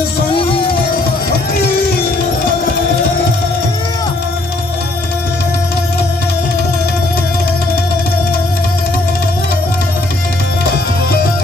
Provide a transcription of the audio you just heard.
the sun